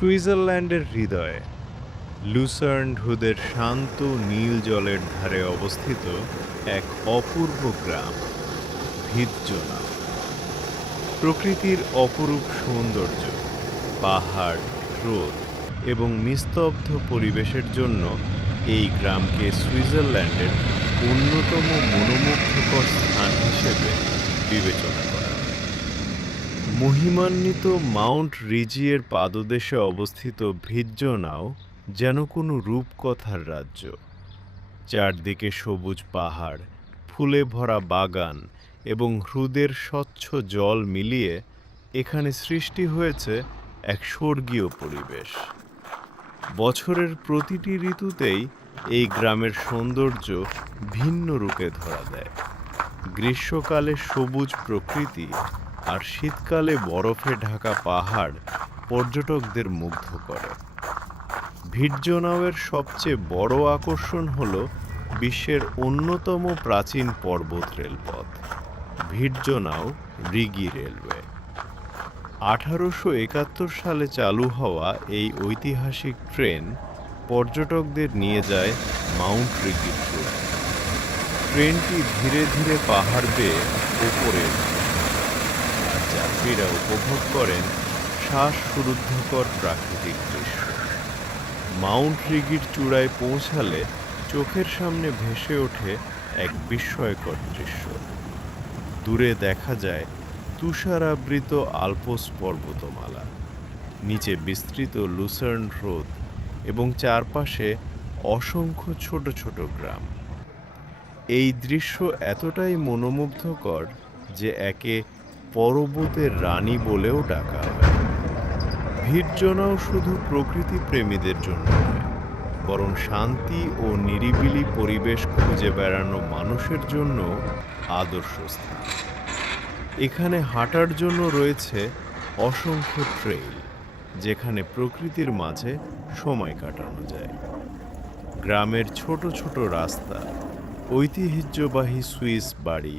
সুইজারল্যান্ডের হৃদয়ে লুসার্ন হ্রদের শান্ত নীল জলের ধারে অবস্থিত এক অপূর্ব গ্রাম ভিৎজোনা। প্রকৃতির অপরূপ সৌন্দর্য, পাহাড়, হ্রদ এবং নিস্তব্ধ পরিবেশের জন্য এই গ্রামকে সুইজারল্যান্ডের অন্যতম মনোমুগ্ধকর স্থান হিসেবে বিবেচনা করা হয়। মহিমান্বিত মাউন্ট রিজিয়ের পাদদেশে অবস্থিত ভিৎজোনাও যেন কোনো রূপকথার রাজ্য। চারদিকে সবুজ পাহাড়, ফুলে ভরা বাগান এবং হ্রদের স্বচ্ছ জল মিলিয়ে এখানে সৃষ্টি হয়েছে এক স্বর্গীয় পরিবেশ। বছরের প্রতিটি ঋতুতেই এই গ্রামের সৌন্দর্য ভিন্ন রূপে ধরা দেয়। গ্রীষ্মকালে সবুজ প্রকৃতি আর শীতকালে বরফে ঢাকা পাহাড় পর্যটকদের মুগ্ধ করে। ভিৎজোনাওয়ের সবচেয়ে বড় আকর্ষণ হল বিশ্বের অন্যতম প্রাচীন পর্বত রেলপথ ভিৎজোনাও রিগি রেলওয়ে। 1871 সালে চালু হওয়া এই ঐতিহাসিক ট্রেন পর্যটকদের নিয়ে যায় মাউন্ট রিগির চূড়ায়। ট্রেনটি ধীরে ধীরে পাহাড় বেয়ে ওপরে আর যাত্রীরা উপভোগ করেন শ্বাসরুদ্ধকর প্রাকৃতিক দৃশ্য। মাউন্ট রিগির চূড়ায় পৌঁছালে চোখের সামনে ভেসে ওঠে এক বিস্ময়কর দৃশ্য। দূরে দেখা যায় তুষারাবৃত আল্পস পর্বতমালা, নিচে বিস্তৃত লুসার্ন হ্রদ এবং চারপাশে অসংখ্য ছোট ছোট গ্রাম। এই দৃশ্য এতটাই মনোমুগ্ধকর যে একে পর্বতের রানী বলেও ডাকা হয়। ভিৎজোনাও শুধু প্রকৃতি প্রেমীদের জন্য নয়, বরং শান্তি ও নিরিবিলি পরিবেশ খুঁজে বেড়ানো মানুষের জন্য আদর্শ স্থান। এখানে হাঁটার জন্য রয়েছে অসংখ্য ট্রেইল, যেখানে প্রকৃতির মাঝে সময় কাটানো যায়। গ্রামের ছোট ছোট রাস্তা, ঐতিহ্যবাহী সুইস বাড়ি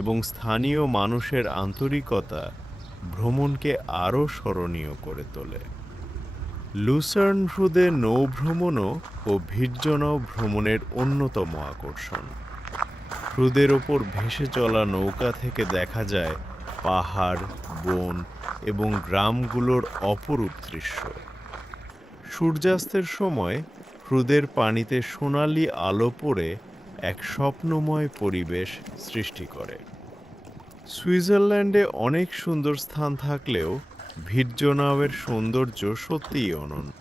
এবং স্থানীয় মানুষের আন্তরিকতা ভ্রমণকে আরও স্মরণীয় করে তোলে। লুসার্ন হ্রদে নৌভ্রমণও ও ভিৎজোনাও ভ্রমণের অন্যতম আকর্ষণ। হ্রদের ওপর ভেসে চলা নৌকা থেকে দেখা যায় পাহাড়, বন এবং গ্রামগুলোর অপরূপ দৃশ্য। সূর্যাস্তের সময় হ্রদের পানিতে সোনালি আলো পড়ে এক স্বপ্নময় পরিবেশ সৃষ্টি করে। সুইজারল্যান্ডে অনেক সুন্দর স্থান থাকলেও ভিৎজোনাওয়ের সৌন্দর্য সত্যিই অনন্য।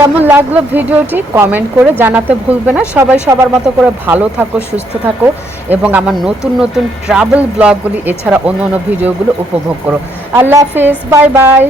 কেমন লাগলো ভিডিওটি কমেন্ট করে জানাতে ভুলবে না। সবাই সবার মতো করে ভালো থাকো, সুস্থ থাকো এবং আমার নতুন নতুন ট্রাভেল ব্লগগুলি এছাড়া অন্য অন্য ভিডিওগুলো উপভোগ করো। আল্লাহ হাফেজ, বাই বাই।